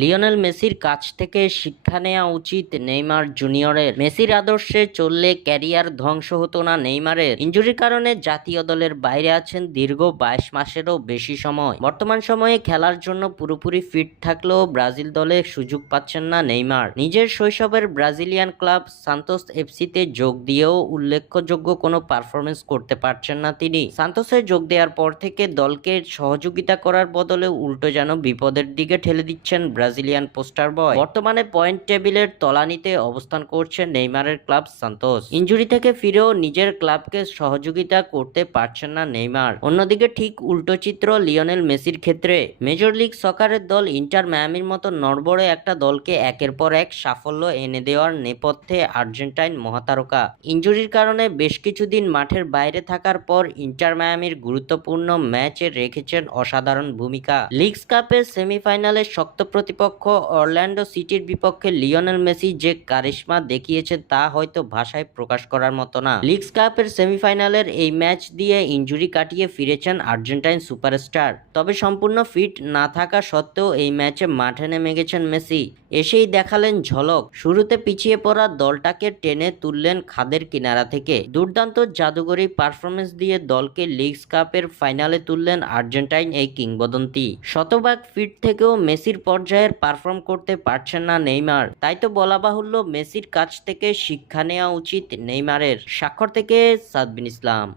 Lionel মেসির কাছ থেকে শিক্ষা নেওয়া উচিত নেইমার জুনিয়রের। মেসির আদর্শে চললে ক্যারিয়ার ধ্বংস হতো না নেইমারের। ইঞ্জুরির কারণে জাতীয় দলের বাইরে আছেন দীর্ঘ বাইশ মাসেরও বেশি সময়। বর্তমান সময়ে খেলার জন্য পুরোপুরি ফিট থাকলেও ব্রাজিল দলে সুযোগ পাচ্ছেন না নেইমার। নিজের শৈশবের ব্রাজিলিয়ান ক্লাব সান্তোস এফসিতে যোগ দিয়েও উল্লেখযোগ্য কোনো পারফরমেন্স করতে পারছেন না তিনি। সান্তোসে যোগ দেওয়ার পর থেকে দলকে সহযোগিতা করার বদলে উল্টো যেন বিপদের দিকে ঠেলে দিচ্ছেন ব্রাজিলিয়ান পোস্টার বয়। বর্তমানে পয়েন্ট টেবিলের তলানিতে অবস্থান করছে নেইমারের ক্লাব সান্তোস। ইনজুরি থেকে ফিরেও নিজের ক্লাবকে সহযোগিতা করতে পারছেন না নেইমার। অন্যদিকে ঠিক উল্টো চিত্র লিওনেল মেসির ক্ষেত্রে। মেজর লিগ সকারের দল ইন্টার মায়ামির মতো নড়বড়ে একটা দলকে একের পর এক সাফল্য এনে দেওয়ার নেপথ্যে আর্জেন্টাইন মহাতারকা। ইঞ্জুরির কারণে বেশ কিছুদিন মাঠের বাইরে থাকার পর ইন্টার মায়ামির গুরুত্বপূর্ণ ম্যাচে রেখেছেন অসাধারণ ভূমিকা। লিগস কাপের সেমিফাইনালে শক্ত প্রতিপক্ষ অরল্যান্ডো সিটির বিপক্ষে লিওনেল মেসি যে কারিশমা দেখিয়েছেন তা হয়তো ভাষায় প্রকাশ করার মতো না। লিগস কাপের সেমিফাইনালের এই ম্যাচ দিয়ে ইনজুরি কাটিয়ে ফিরেছেন আর্জেন্টাইন সুপারস্টার। তবে সম্পূর্ণ ফিট না থাকা সত্ত্বেও এই ম্যাচে মাঠে নেমে গেছেন মেসি। এসেই দেখালেন ঝলক। শুরুতে পিছিয়ে পড়া দলটাকে টেনে তুললেন খাদের কিনারা থেকে। দুর্দান্ত জাদুগরি পারফরমেন্স দিয়ে দলকে লিগস কাপের ফাইনালে তুললেন আর্জেন্টাইন এই কিংবদন্তি। শতভাগ ফিট থেকেও মেসির পর্যায়ের পারফর্ম করতে পারছেন না নেইমার। তাই তো বলা বাহুল্য মেসির কাছ থেকে শিক্ষা নেওয়া উচিত নেইমারের। স্বাক্ষর থেকে সাদবিন ইসলাম।